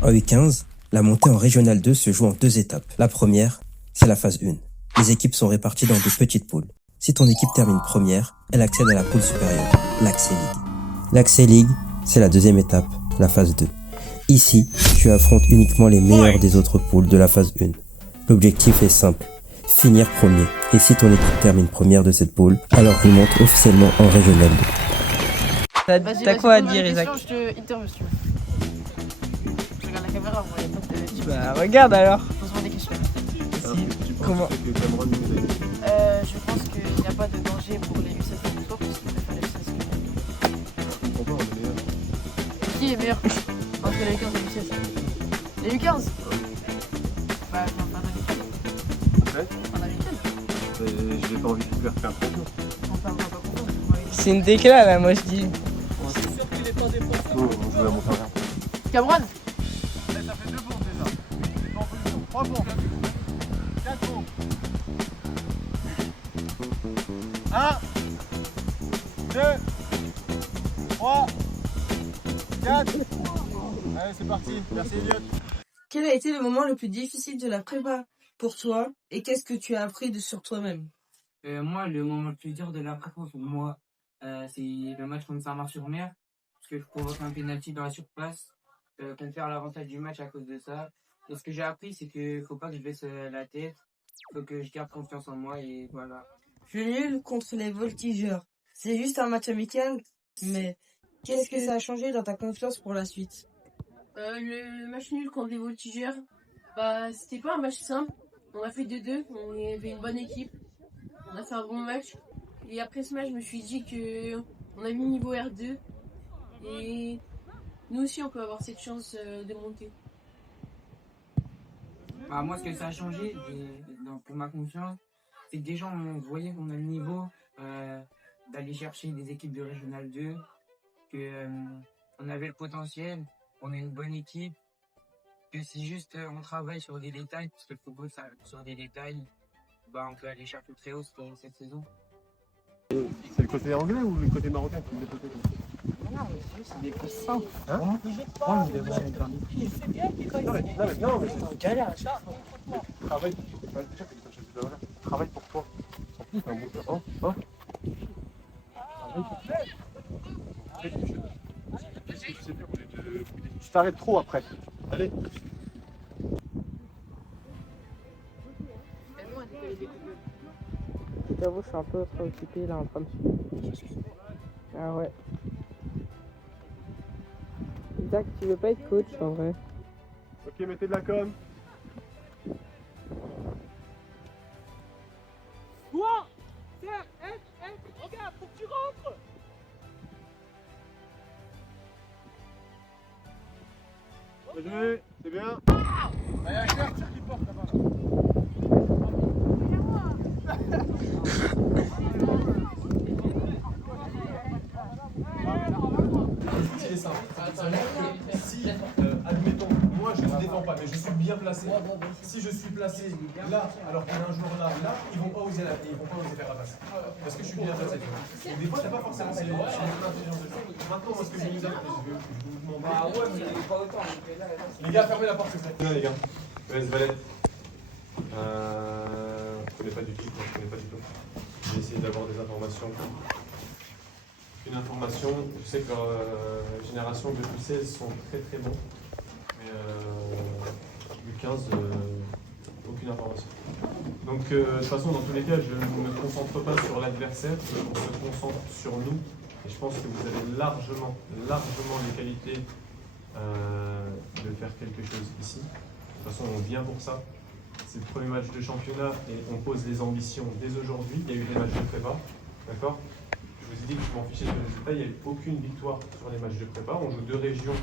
En U15, la montée en Régional 2 se joue en 2 étapes. La première, c'est la phase 1. Les équipes sont réparties dans de petites poules. Si ton équipe termine première, elle accède à la poule supérieure, l'Accès League. L'Accès League, c'est la deuxième étape, la phase 2. Ici, tu affrontes uniquement les meilleurs des autres poules de la phase 1. L'objectif est simple, finir premier. Et si ton équipe termine première de cette poule, alors tu montes officiellement en Régional 2. T'as quoi à dire, Isaac? Je te interview si tu veux. Je regarde la caméra, moi, il n'y a pas de... Bah regarde alors. Pose-moi des questions. Comment? Je pense qu'il n'y a pas de danger pour les U16 de toi parce qu'il préfère les U16 que les... Pourquoi on est meilleur? Qui est meilleur entre les U15 et les U16? Les U15? Bah, enfin, un U15. Ouais. Un U15. Je n'ai pas envie de faire confiance. Enfin, on va pas comprendre. C'est une décla là, moi je dis. C'est sûr qu'il n'est pas défenseur. On joue à mon frère. Cameron? Ça fait 2 bons déjà. Il est en position. 3 bons. 4 bons. 1, 2, 3, 4. Allez, c'est parti. Merci, Elliot. Quel a été le moment le plus difficile de la prépa pour toi et qu'est-ce que tu as appris sur toi-même? Moi, le moment le plus dur de la prépa pour moi, c'est le match contre Saint-Mars-sur-Mer, parce que je provoque un pénalty dans la surface, qu'on perd l'avantage du match à cause de ça. Et ce que j'ai appris, c'est que faut pas que je baisse la tête, faut que je garde confiance en moi et voilà. Je nul contre les voltigeurs. C'est juste un match amical, mais qu'est-ce que ça a changé dans ta confiance pour la suite? Le match nul contre les voltigeurs, bah c'était pas un match simple. On a fait 2-2, on avait une bonne équipe, on a fait un bon match. Et après ce match, je me suis dit que on a mis niveau R2 et nous aussi on peut avoir cette chance de monter. Bah, moi, ce que ça a changé pour ma confiance, c'est que des gens voyaient qu'on a le niveau d'aller chercher des équipes de Régional 2, que on avait le potentiel, on est une bonne équipe, que c'est juste on travaille sur des détails, parce que le football, ça, sur des détails, bah, on peut aller chercher très haut cette saison. C'est le côté anglais ou le côté marocain qui me dépote? C'est des choses simples. Hein? Non, mais c'est une galère, ça. Travaille. Travaille pour toi. En plus, c'est un bon joueur. Hein? Travaille pour toi. Tu t'arrêtes trop après. Allez. J'avoue, je suis un peu préoccupé là en train de suivre. Ah ouais. Isaac, tu veux pas être coach en vrai? Ok, mettez de la com. Toi, regarde, faut que tu rentres. Bien joué, c'est bien. Allez, Asher, tire qui porte là-bas. C'est simple. Si, admettons, moi je ne défends pas, mais je suis bien placé. Si je suis placé là, alors qu'il y a un joueur là, ils vont pas oser faire la passe. Parce que je suis bien placé. Donc, des fois, c'est pas forcément c'est mon intelligence de jeu. Maintenant, moi, ce que je vous demande. Ah ouais, mais pas autant. Les gars, fermez la porte, s'il vous plaît. Les gars, ES Valette. Je connais pas du tout, moi je connais pas du tout. J'ai essayé d'avoir des informations. Une information, je sais que leur génération de U16 sont très très bons, mais U15, aucune information. Donc de toute façon, dans tous les cas, je ne me concentre pas sur l'adversaire, on se concentre sur nous. Et je pense que vous avez largement les qualités de faire quelque chose ici. De toute façon, on vient pour ça. C'est le premier match de championnat et on pose les ambitions dès aujourd'hui. Il y a eu des matchs de prépa, d'accord? Je vous ai dit que je m'en fichais du résultat, il n'y a eu aucune victoire sur les matchs de prépa. On joue 2 régions,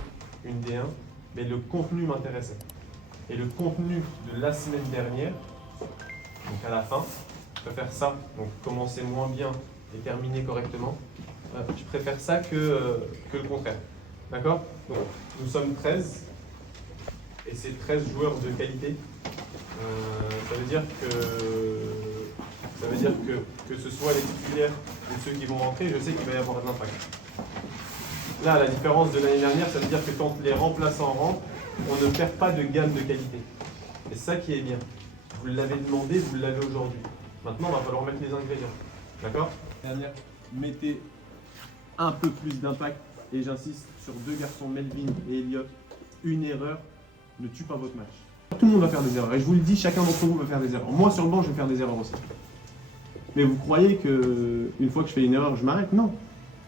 une D1, mais le contenu m'intéressait. Et le contenu de la semaine dernière, donc à la fin, je préfère ça, donc commencer moins bien et terminer correctement. Je préfère ça que le contraire. D'accord? Donc nous sommes 13, et c'est 13 joueurs de qualité. Ça veut dire que ce soit les titulaires ou ceux qui vont rentrer, je sais qu'il va y avoir de l'impact. Là, la différence de l'année dernière, ça veut dire que quand les remplaçants rentrent, on ne perd pas de gamme de qualité. Et c'est ça qui est bien. Vous l'avez demandé, vous l'avez aujourd'hui. Maintenant, il va falloir mettre les ingrédients. D'accord? Dernière, mettez un peu plus d'impact. Et j'insiste sur deux garçons, Melvin et Elliot. Une erreur ne tue pas votre match. Tout le monde va faire des erreurs. Et je vous le dis, chacun d'entre vous va faire des erreurs. Moi, sur le banc, je vais faire des erreurs aussi. Mais vous croyez que une fois que je fais une erreur, je m'arrête? Non.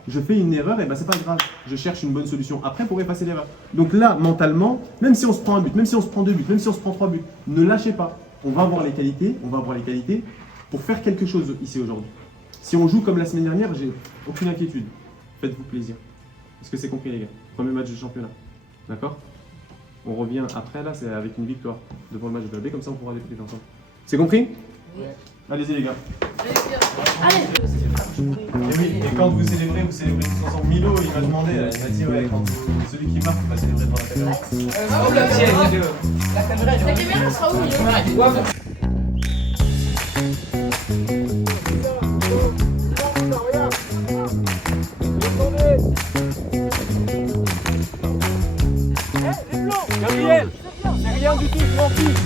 Je fais une erreur, et ben c'est pas grave. Je cherche une bonne solution après pour effacer l'erreur. Donc là, mentalement, même si on se prend un but, même si on se prend 2 buts, même si on se prend 3 buts, ne lâchez pas. On va avoir les qualités, pour faire quelque chose ici aujourd'hui. Si on joue comme la semaine dernière, j'ai aucune inquiétude. Faites-vous plaisir. Est-ce que c'est compris, les gars? Premier match de championnat. D'accord? On revient après, là, c'est avec une victoire devant le match de la B, comme ça on pourra débriefer ensemble. C'est compris? Ouais. Allez-y, les gars. Allez. Et oui, et quand vous célébrez tous ensemble. Milo, il m'a demandé, il m'a dit, ouais, quand celui qui marque va célébrer devant la caméra. La caméra sera où, Milo? Gabriel, c'est rien du tout, je m'en fiche.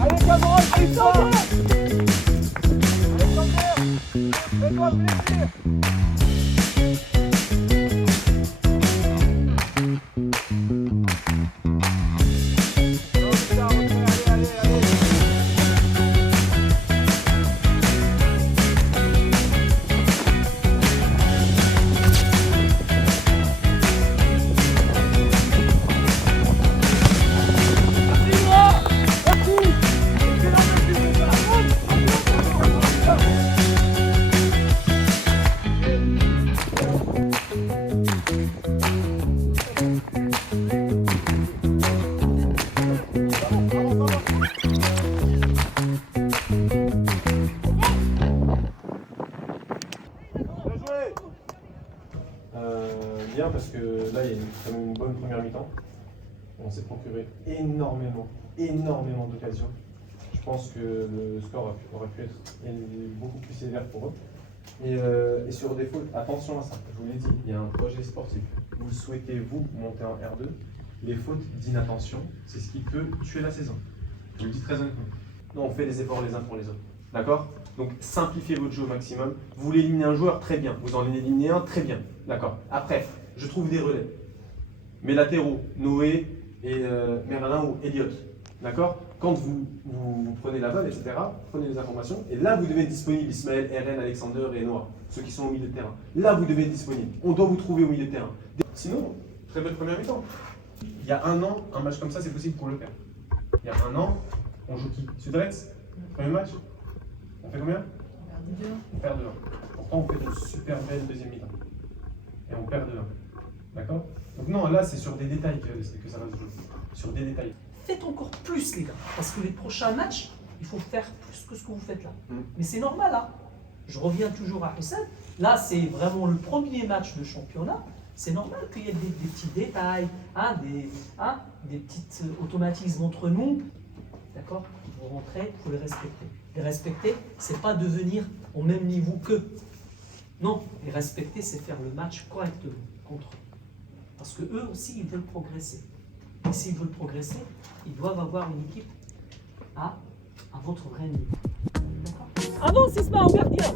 Allez Cameron, Alexandre! Fais-toi plaisir! Bien parce que là il y a quand même une bonne première mi-temps. On s'est procuré énormément d'occasions. Je pense que le score aurait pu être beaucoup plus sévère pour eux. Et sur des fautes, attention à ça, je vous l'ai dit, il y a un projet sportif. Vous souhaitez, vous, monter en R2. Les fautes d'inattention, c'est ce qui peut tuer la saison. Je vous le dis très honnêtement. Non, on fait des efforts les uns pour les autres. D'accord? Donc simplifiez votre jeu au maximum. Vous voulez éliminer un joueur, très bien. Vous en éliminez un, très bien. D'accord? Après, je trouve des relais. Mes latéraux, Noé et Merlin ou Elliot. D'accord? Quand vous prenez la balle, etc., prenez les informations. Et là, vous devez être disponible. Ismaël, RN, Alexander et Noah. Ceux qui sont au milieu de terrain. Là, vous devez être disponible. On doit vous trouver au milieu de terrain. Sinon, très belle première mi-temps. Il y a un an, un match comme ça, c'est possible pour le faire. Il y a un an, on joue qui? Sudretz? Premier match? On fait combien? On perd 2-1. Pourtant, on fait une super belle deuxième mi-temps. Et on perd 2-1. D'accord? Donc non, là, c'est sur des détails que ça va se jouer. Sur des détails. Faites encore plus, les gars. Parce que les prochains matchs, il faut faire plus que ce que vous faites là. Mais c'est normal, hein. Je reviens toujours à Hussein. Là, c'est vraiment le premier match de championnat. C'est normal qu'il y ait des petits détails, des petits automatismes entre nous. D'accord? Vous rentrez, il faut les respecter. Les respecter, c'est pas devenir au même niveau qu'eux. Non, les respecter, c'est faire le match correctement contre eux. Parce que eux aussi, ils veulent progresser. Et s'ils veulent progresser, ils doivent avoir une équipe à votre vrai niveau. D'accord? Avance, Isma, au gardien!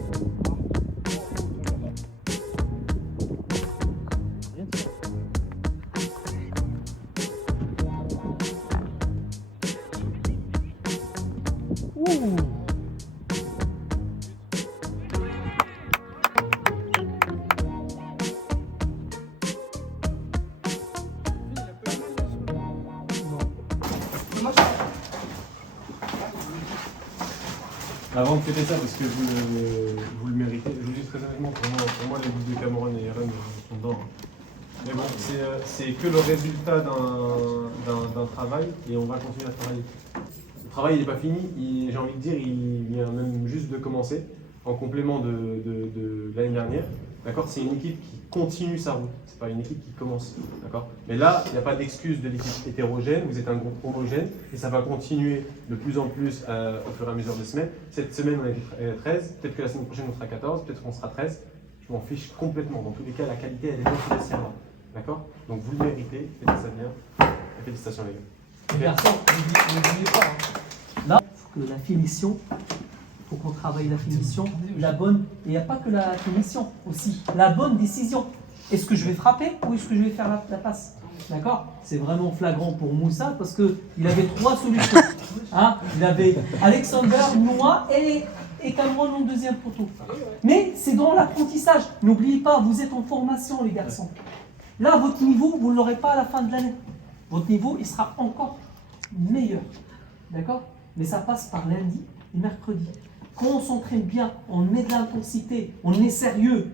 Avant de fêter ça, parce que vous le méritez, je vous dis très honnêtement, pour moi les buts de Cameron et Eren sont dedans. Mais bon, c'est que le résultat d'un travail et on va continuer à travailler. Le travail n'est pas fini, j'ai envie de dire, il vient même juste de commencer, en complément de l'année dernière. D'accord, c'est une équipe qui continue sa route, c'est pas une équipe qui commence. D'accord, mais là, il n'y a pas d'excuse de l'équipe hétérogène, vous êtes un groupe homogène et ça va continuer de plus en plus au fur et à mesure des semaines. Cette semaine, on est 13, peut-être que la semaine prochaine, on sera 14, peut-être qu'on sera 13. Je m'en fiche complètement. Dans tous les cas, la qualité, elle est dans ce vestiaire-là. D'accord, donc vous le méritez, faites ça bien. Et félicitations, les gars. Les garçons, n'oubliez pas. Hein. Là, il faut que la finition, il faut qu'on travaille la finition, la bonne. Et il n'y a pas que la finition aussi, la bonne décision. Est-ce que je vais frapper ou est-ce que je vais faire la passe? D'accord? C'est vraiment flagrant pour Moussa parce qu'il avait 3 solutions. Hein, il avait Alexander, Noah et Cameron en deuxième poteau. Mais c'est dans l'apprentissage. N'oubliez pas, vous êtes en formation, les garçons. Là, votre niveau, vous ne l'aurez pas à la fin de l'année. Votre niveau, il sera encore meilleur. D'accord? Mais ça passe par lundi et mercredi. Quand on s'entraîne bien, on met de l'intensité, on est sérieux,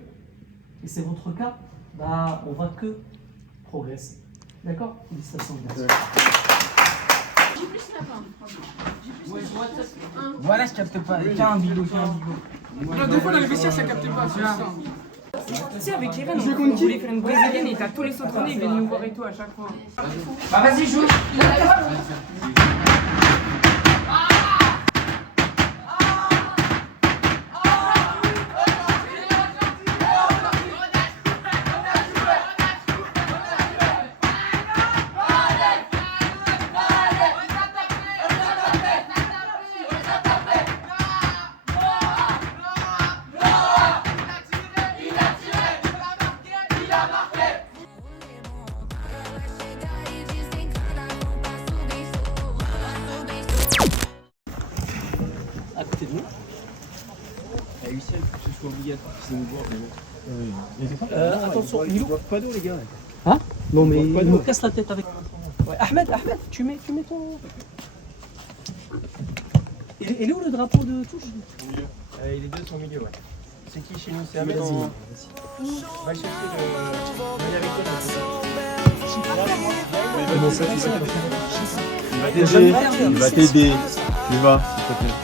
et c'est votre cas, bah, on va que progresser. D'accord? Félicitations, les gars. Voilà, je capte pas. Tiens, un bidon, Deux fois dans le vestiaire, ça capte pas. Tu sais, avec Irène, on voulait faire une brésilienne et t'as tous les sauterelles, ils viennent nous voir et tout à chaque fois. Bah vas-y, joue. À côté de nous. Attention, Milo. Pas d'eau, les gars. Hein? Non, mais il me casse la tête avec. Ouais, Ahmed, tu mets ton. Il est où le drapeau de touche? Au milieu. Les deux sont au milieu, ouais. C'est qui chez nous? C'est Ahmed en... Va chercher le... Viens avec toi. Comment ça, tu sais? Il va t'aider. Tu vas, s'il te plaît.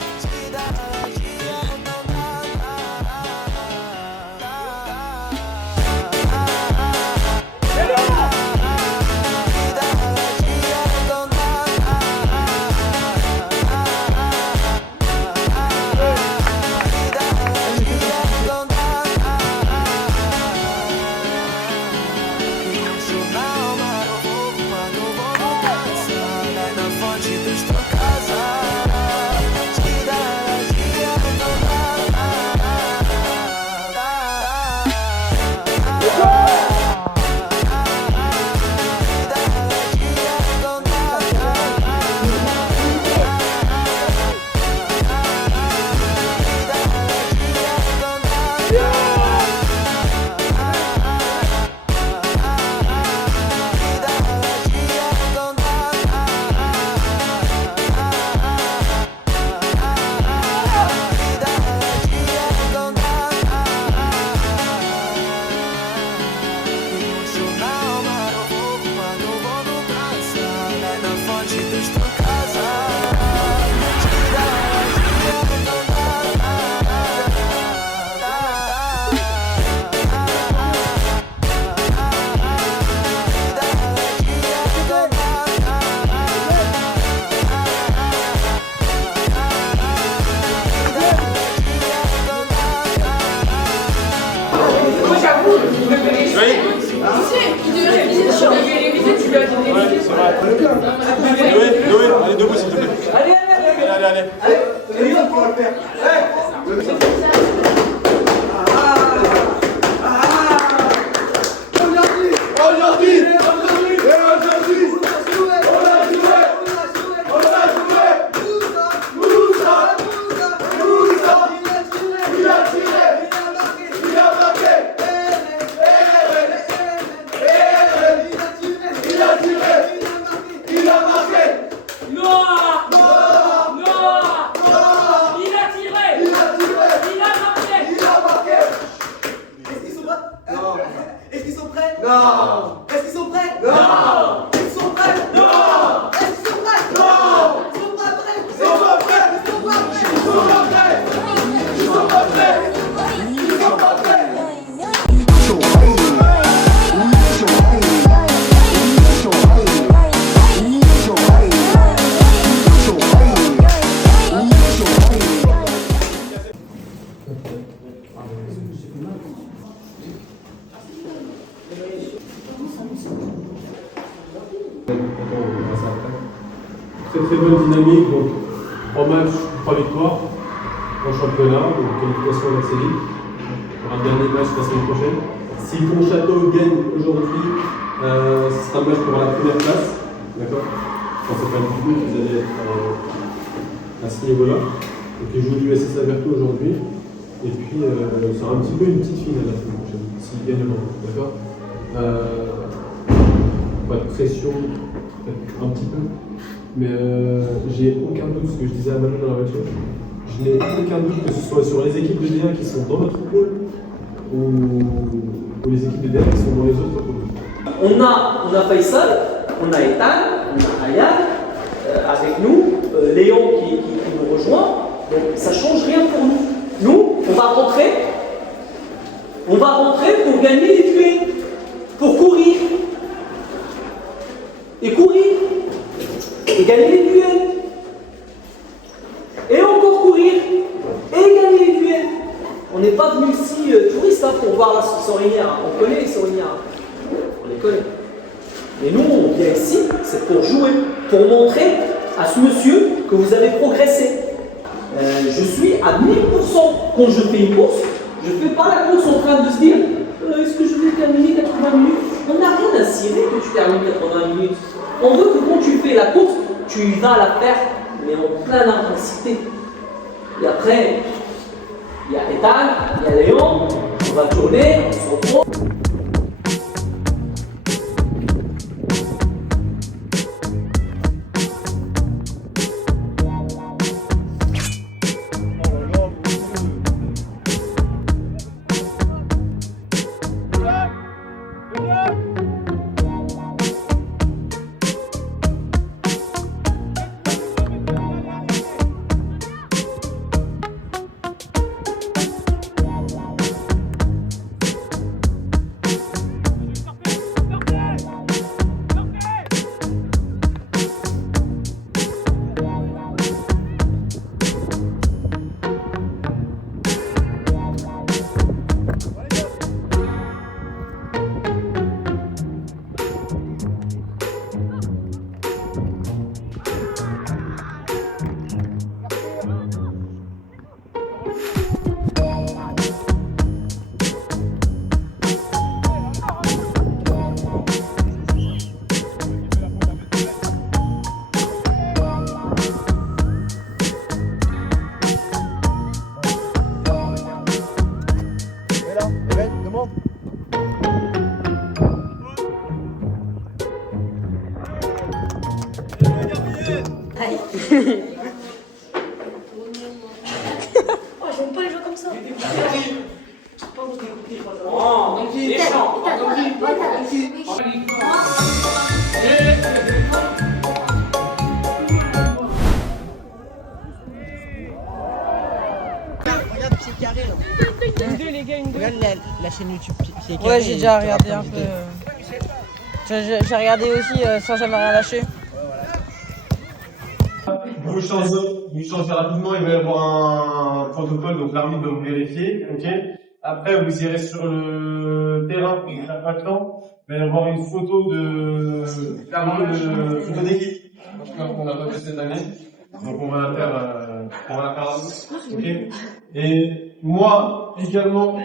Noé, allez debout s'il te plaît. Allez. Noah! Il a tiré! Est-ce qu'ils sont prêts? Non. Est-ce qu'ils sont prêts? Non. Est-ce qu'ils sont prêts? Non. Est-ce qu'ils sont prêts? Non. Ils sont pas prêts. Ils sont pas prêts. Ils sont pas prêts. Ils sont pas prêts. Ils sont pas prêts. Ils sont pas prêts. Très bonne dynamique, donc 3 matchs, 3 victoires en championnat, donc qualification de la série. Il y aura un dernier match la semaine prochaine. Si Pontchâteau gagne aujourd'hui, ce sera un match pour la première place. D'accord? Je pense que c'est pas du tout que vous allez être à ce niveau-là. Donc ils jouent l'USS Averto aujourd'hui. Et puis ça sera un petit peu une petite finale la semaine prochaine, s'ils gagnent aujourd'hui. D'accord? Pas de pression, un petit peu. Mais j'ai aucun doute, ce que je disais à Manon dans la voiture, je n'ai aucun doute que ce soit sur les équipes de D1 qui sont dans notre pôle ou les équipes de D1 qui sont dans les autres pôles. On a Faisal, on a Ethan, on a Ayane avec nous, Léon qui nous rejoint, donc ça ne change rien pour nous. Nous, on va rentrer pour gagner les duels, pour courir. Et courir. Et gagner les duels. Et encore courir. Et gagner les duels. On n'est pas venu ici touristes pour voir la Sorinière. On connaît les Sorinières. On les connaît. Mais nous, on vient ici, c'est pour jouer. Pour montrer à ce monsieur que vous avez progressé. Je suis à 1000% quand je fais une course. Je ne fais pas la course en train de se dire est-ce que je vais terminer 80 minutes? On n'a rien à cirer que tu termines 80 minutes. On veut que quand tu fais la course, tu vas la faire, mais en pleine intensité. Et après, il y a Ethan, il y a Léon, on va tourner, on se reprend. Oh, j'aime pas les jeux comme ça. Regarde Pied Carré là. Regarde la chaîne YouTube Pied Carré. Ouais, j'ai déjà regardé un peu. J'ai regardé aussi sans jamais rien lâcher. Vous changez rapidement, il va y avoir un protocole, donc l'arbitre va vous vérifier, ok. Après, vous irez sur le terrain, vous n'avez pas le temps, il va y avoir une photo photo d'équipe, qu'on n'a pas fait cette année, donc on va la faire, ok. Et moi, également,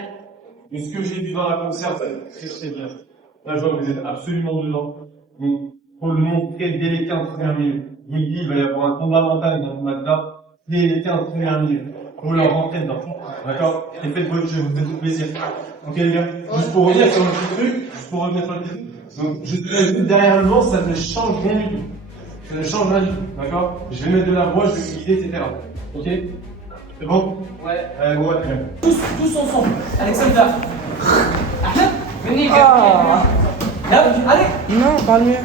de ce que j'ai vu dans la concert, ça va être très très bien. Là, je vois que vous êtes absolument dedans. Donc, faut le montrer dès les 15 premières minutes. Je vous le dis, il va y avoir un combat mental dans ce match-là, dès les 15 premières minutes. Faut leur rentrer dedans. D'accord? Et faites votre jeu, vous faites tout plaisir. Ok les gars? Juste pour revenir sur le petit truc, donc, juste derrière le vent, ça ne change rien du tout. Ça ne change rien du tout. D'accord? Je vais mettre de la voix, je vais guider, etc. Ok? C'est bon? Ouais. Ouais. Tous ensemble. Alexander. Ahmed, Ah. Allez. Non, parle mieux.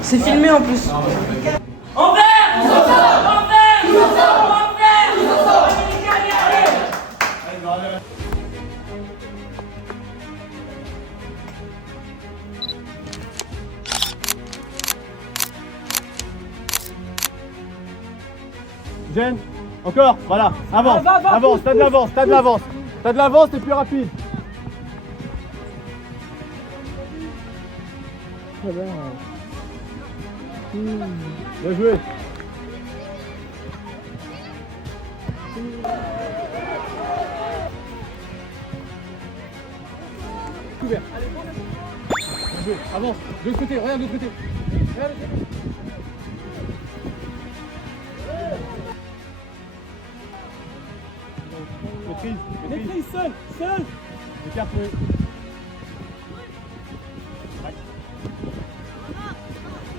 C'est filmé en plus. Jen, encore, voilà, avance, Va, avance, t'as de l'avance, t'as de l'avance. T'as de l'avance, t'es plus rapide. Bien joué. Couvert. Bien joué, avance. De l'autre côté, regarde de l'autre côté. Regarde. Maîtrise, seul. Écarte-le.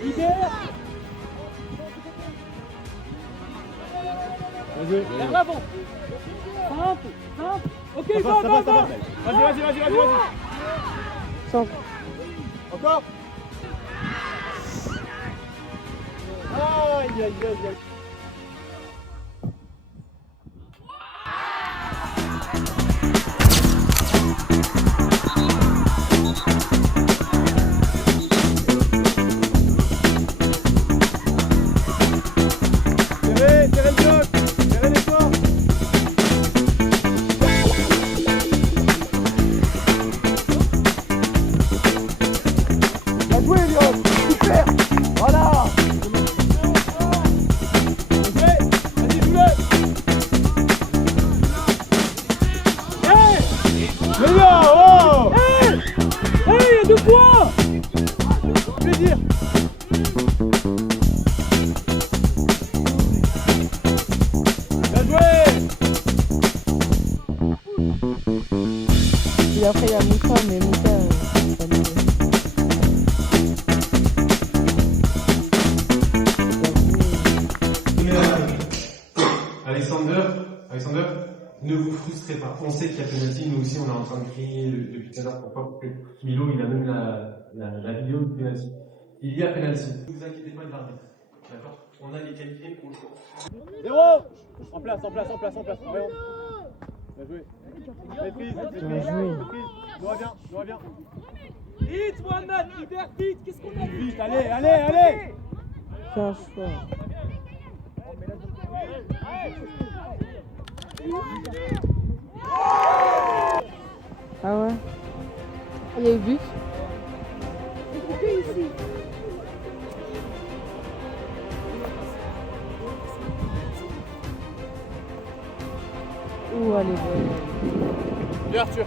Libère. Bien joué. Vers l'avant. Simple. Ok, va. Vas-y. Centre. Encore. Aïe. Serrez le bloc, serrez les corps. Bien joué, Lyon, super. Voilà. Vas-y, joue-le. Mais non, oh. Il y a 2 points. Plaisir. Bien joué. Et après, il y a Moussa, mais Moussa, c'est pas mieux. Alexander, ne vous frustrez pas. On sait qu'il y a penalty. Nous aussi, on est en train de crier depuis tout à l'heure pourquoi Milo, il a même la vidéo de penalty. Il y a penalty. Ne vous inquiétez pas de l'arbitre. D'accord? On a les qualités pour le coup. 0. En place. Voyons. Bien joué. Maîtrise. Nous reviens. Vite, Mohamed, libère vite. Qu'est-ce qu'on a dit? Vite, allez. C'est un choix. Ah ouais? Il y a eu but? Ouh, allez, Bien, Arthur.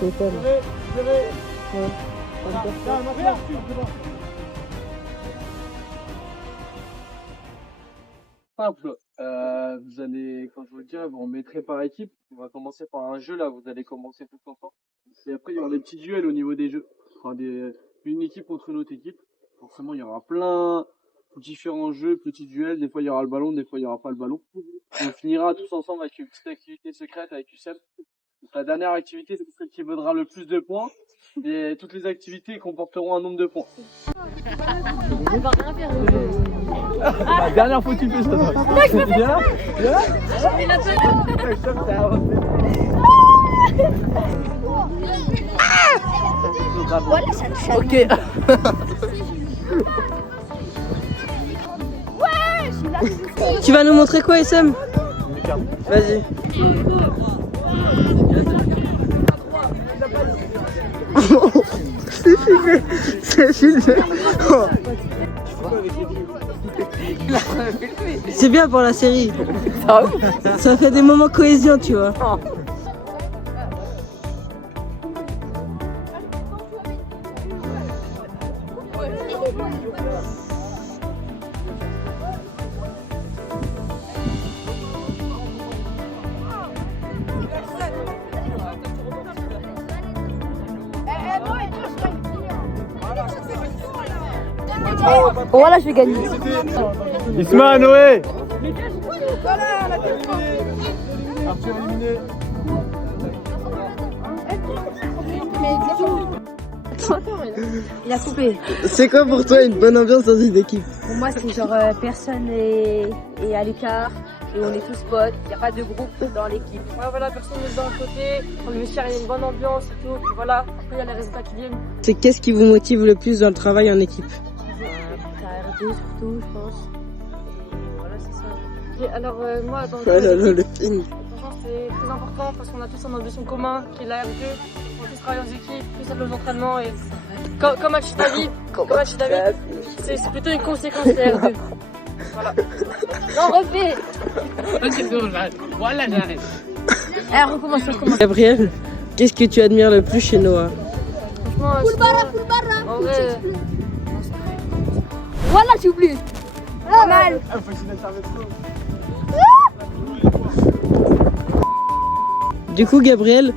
Total. Simple. Vous allez, quand je vous le dirai, vous remettrez par équipe. On va commencer par un jeu là. Vous allez commencer tout ensemble. Et après, il y aura des petits duels au niveau des jeux. Enfin, une équipe contre une autre équipe. Forcément, il y aura plein de différents jeux, petits duels. Des fois, il y aura le ballon, des fois, il y aura pas le ballon. On finira tous ensemble avec une petite activité secrète avec Ucem. La dernière activité, c'est celle qui vaudra le plus de points. Et toutes les activités comporteront un nombre de points. La dernière fois que tu fais ça. Non, je peux pas. Viens là. Voilà, ça te chatte. Ok. Ouais, Tu vas nous montrer quoi, SM? Vas-y. C'est filmé. C'est filmé. C'est bien pour la série. Ça fait des moments cohésion, tu vois. Voilà, je vais gagner. Isma, Noé. Arthur éliminé. Il a coupé. C'est quoi pour toi une bonne ambiance dans une équipe? Pour moi, c'est genre personne est à l'écart et on est tous potes. Il n'y a pas de groupe dans l'équipe. Ouais, voilà, personne n'est d'un côté. Dans le vestiaire, il y a une bonne ambiance et tout. Puis voilà, après, il y a les résultats qui viennent. C'est qu'est-ce qui vous motive le plus dans le travail en équipe? La RD surtout, je pense. Et voilà, c'est ça. Et alors, moi, dans le film. franchement, c'est très important parce qu'on a tous un ambition commun qui est la RD. On tous travailler aux équipes, tous aller aux entraînements et comme match d'avis, c'est plutôt une conséquence de la RD. Voilà. Non, refais. Voilà, j'arrête. Allez, recommence. Gabriel, qu'est-ce que tu admires le plus chez Noah? Franchement, en vrai, Voilà, j'ai oublié. Pas mal. Du coup, Gabriel,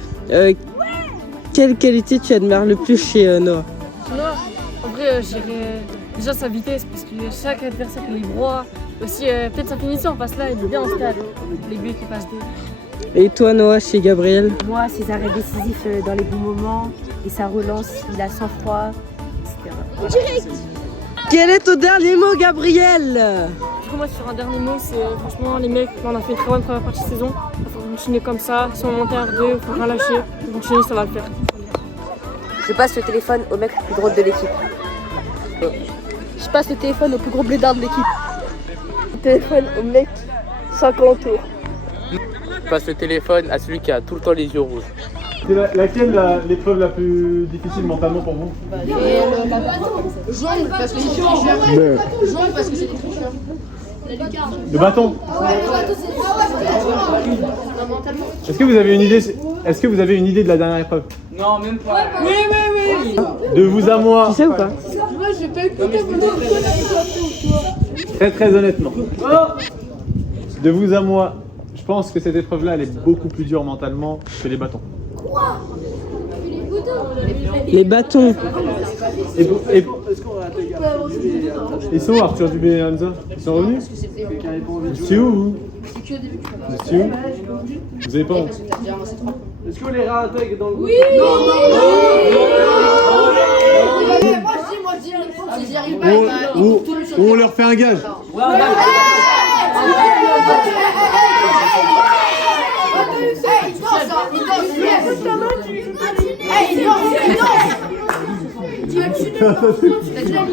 quelle qualité tu admires le plus chez Noah? Noah, en vrai, je dirais déjà sa vitesse parce que chaque adversaire il est droit. Aussi, peut-être sa finition parce que là, il est bien en stade. Les buts qui passent de. Et toi, Noah, chez Gabriel? Moi, ses arrêts décisifs dans les bons moments et sa relance, il a sang-froid, etc. Quel est ton dernier mot, Gabriel? Du coup, moi, sur un dernier mot, c'est franchement, les mecs, on a fait une très bonne première partie de saison. Il faut continuer comme ça. Si on monte à R2, il faut rien lâcher. Il faut continuer, ça va le faire. Je passe le téléphone au mec le plus drôle de l'équipe. Je passe le téléphone au plus gros blédard de l'équipe. Le téléphone au mec 50 tours. Je passe le téléphone à celui qui a tout le temps les yeux rouges. C'est laquelle l'épreuve la plus difficile mentalement pour vous? Jaune parce que c'est des tricheurs. Jaune parce que c'est des tricheurs. Le bâton. Est-ce que vous avez une idée de la dernière épreuve? Non, même pas. Oui. De vous à moi. Tu sais ou pas? Moi, j'ai pas écouté Très honnêtement. De vous à moi, je pense que cette épreuve-là, elle est beaucoup plus dure mentalement que les bâtons. Les bâtons. Ils sont où, Arthur Dubé et Hamza? Ils sont revenus? Vous étiez où, vous? Vous étiez où? Vous avez pas honte? Est-ce que les rats intègrent dans le groupe? Oui. Moi je dis, ils y arrivent pas, ils coupent tout le sur le Ou on leur fait un gage?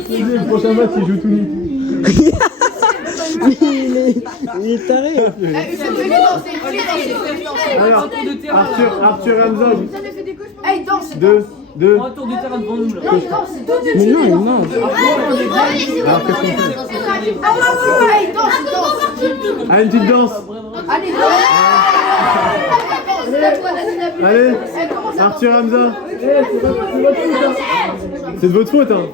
Le prochain match, il joue tout nu. Il est taré. Alors, Arthur Hamza. Hey, danse. Deux. Un tour de terrain devant nous là. Mais non, il mange. Alors, qu'est-ce qu'on fait? Hey, danse. Ah, une petite danse. Allez, Allez, Arthur Hamza. C'est de votre faute, hein.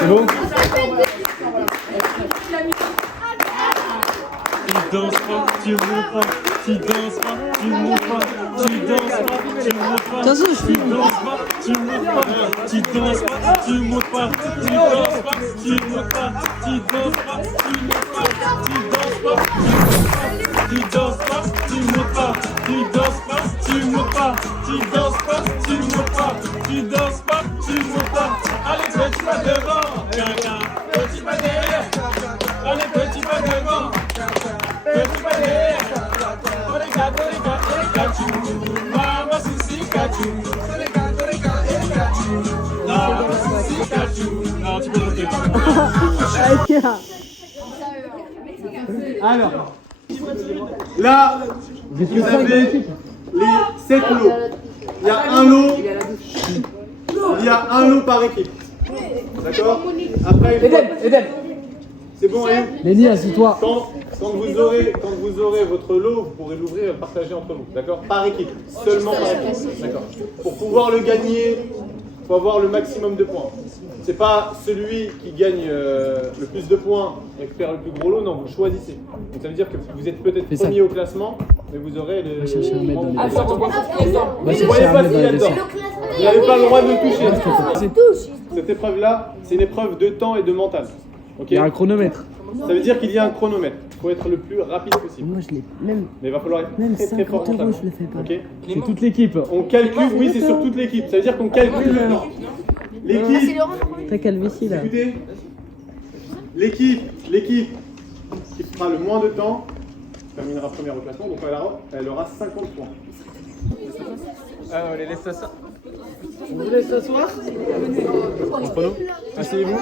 C'est bon? Tu danses pas, tu montes pas, tu danses pas, tu montes pas, tu danses pas, tu montes pas, tu danses pas, tu montes pas, tu danses pas, tu montes pas, tu danses pas, tu montes pas, tu danses pas, tu montes pas, tu danses pas, tu danses pas, tu montes pas, tu danses pas, tu montes pas, tu danses pas, tu montes pas, tu danses pas, tu montes pas. Allez, petit pas devant, petit pas derrière, allez, petit pas devant. Alors, là, vous avez les 7 lots. Il y a un lot. Il y a un lot par équipe. D'accord? Après, Eden. c'est bon, Ayou. Lenny, assis-toi. Quand vous aurez votre lot, vous pourrez l'ouvrir et le partager entre vous. D'accord? Par équipe. Seulement par équipe. D'accord. Pour pouvoir le gagner, il faut avoir le maximum de points. C'est pas celui qui gagne le plus de points et récupère le plus gros lot, non, vous le choisissez. Donc ça veut dire que vous êtes peut-être premier au classement, mais vous aurez le. Va chercher un mec dans les Ah, dessin. vous Va ne chercher voyez un pas mec s'il dans y a les dedans. dessins. Vous n'avez pas le droit de le toucher. Cette épreuve-là, c'est une épreuve de temps et de mental. Ok. Il y a un chronomètre. Ça veut dire qu'il y a un chronomètre. Il faut être le plus rapide possible. Moi, je l'ai même. Mais il va falloir être Même très très fort 50 €, mentalement. je le fais pas. Ok. C'est toute l'équipe. On calcule, oui, c'est sur toute l'équipe. Ça veut dire qu'on calcule le temps. L'équipe. T'as Calvici là. Écoutez, l'équipe qui fera le moins de temps terminera première au classement, donc elle aura 50 points. Ah, on les laisse s'asseoir. On vous laisse s'asseoir. Entre nous, asseyez-vous.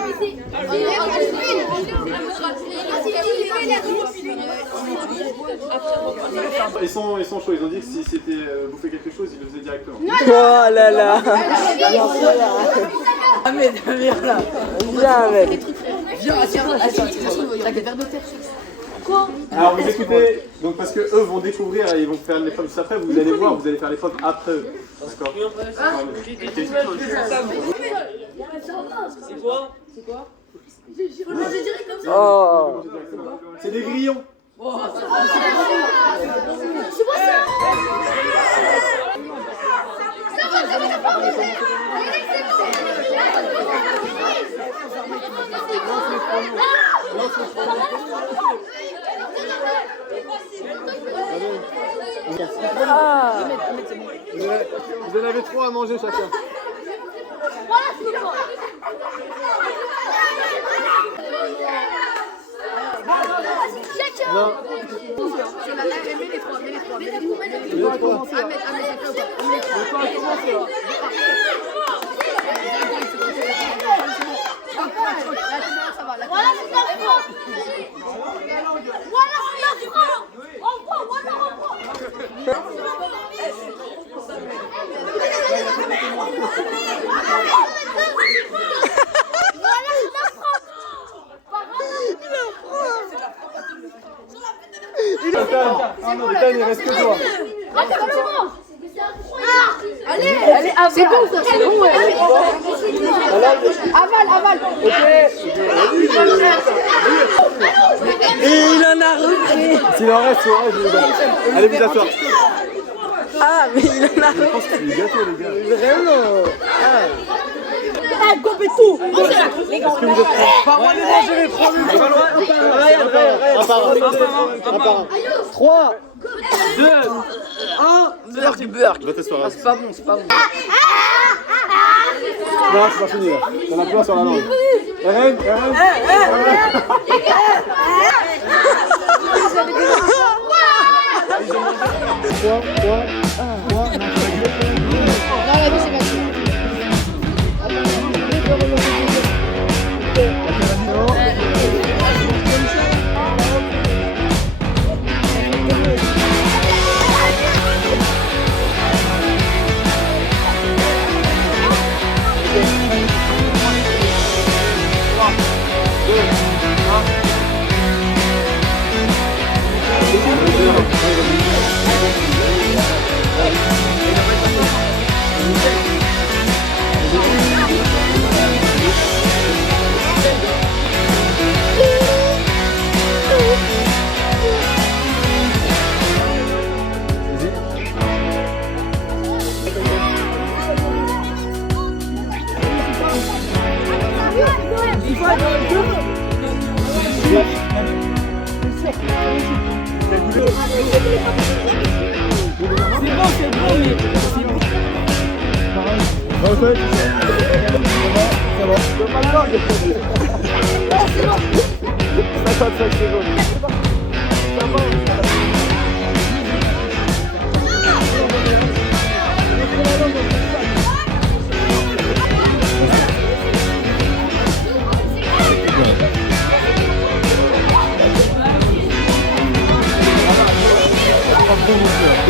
Ils sont chauds, ils ont dit que si c'était bouffer quelque chose, ils le faisaient directement. Oh là là. Ahmed, viens là. Viens Ahmed. Viens, attends, t'as des verres de terre. Quoi? Alors vous écoutez, donc parce que eux vont découvrir et ils vont faire l'épreuve juste après, vous allez voir, vous allez faire l'épreuve après eux. D'accord? C'est quoi? C'est quoi? Je dirais comme ça. Oh. C'est des grillons. C'est quoi ça? Vous en avez 3 à manger chacun. Non. C'est la même, mets les trois. Voilà, c'est la France. Voilà, c'est la France. On prend. Ethan, il reste que toi. Allez, c'est bon, c'est bon, ouais. Avale. Et il en a repris. S'il en reste, je vous donne. Allez, vous asseoir. Ah, mais il en a Je pense que c'est des gâteaux, les gars. vraiment. Ah, coupez tout. Est-ce que vous êtes prêts? Pas loin de manger les 3 minutes. Pas loin. Un par un. 3, 2, 1. Beurre du beurre. Va t'asseoir. C'est pas bon, c'est pas bon. Non, c'est pas fini là. T'en as plein sur la langue. Eren. C'est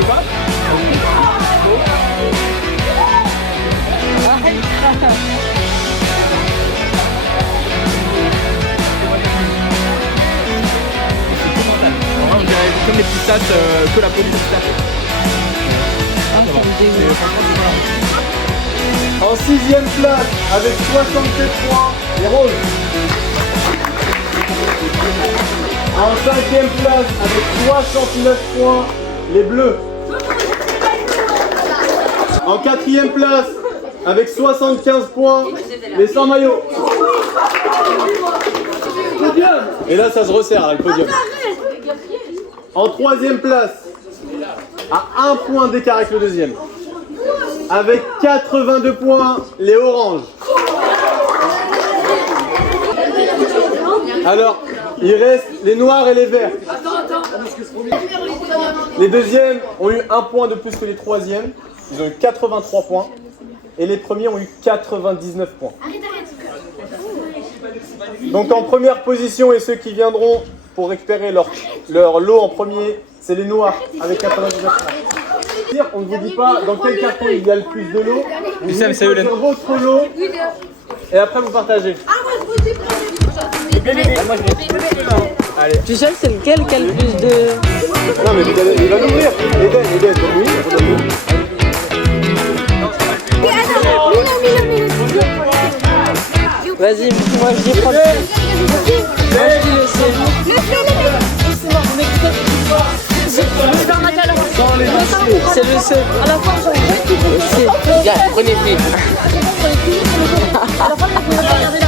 pas sache que la police sache. En 6e place, avec 67 points, les roses. En 5e place, avec 69 points, les bleus. En 4e place, avec 75 points, les sans maillots. Et là, ça se resserre, là, le podium. En 3e place, à 1 point d'écart avec le deuxième. Avec 82 points, les oranges. Alors, il reste les noirs et les verts. Les deuxièmes ont eu 1 point de plus que les troisièmes. Ils ont eu 83 points. Et les premiers ont eu 99 points. Donc en première position, et ceux qui viendront pour récupérer leur lot en premier, c'est les noirs avec 99 points. On ne vous dit pas dans quel carton il y a le plus de lots. Vous Sam, c'est Eulen. votre lot et après vous partagez. Allez. Tu sais c'est lequel qui a le plus de... Non mais il va l'ouvrir. Eden, oui. Vas-y, moi je dis pas. Moi je dis le C. C'est le C. À la fin, Prenez-le. À la fin, vous pouvez regarder la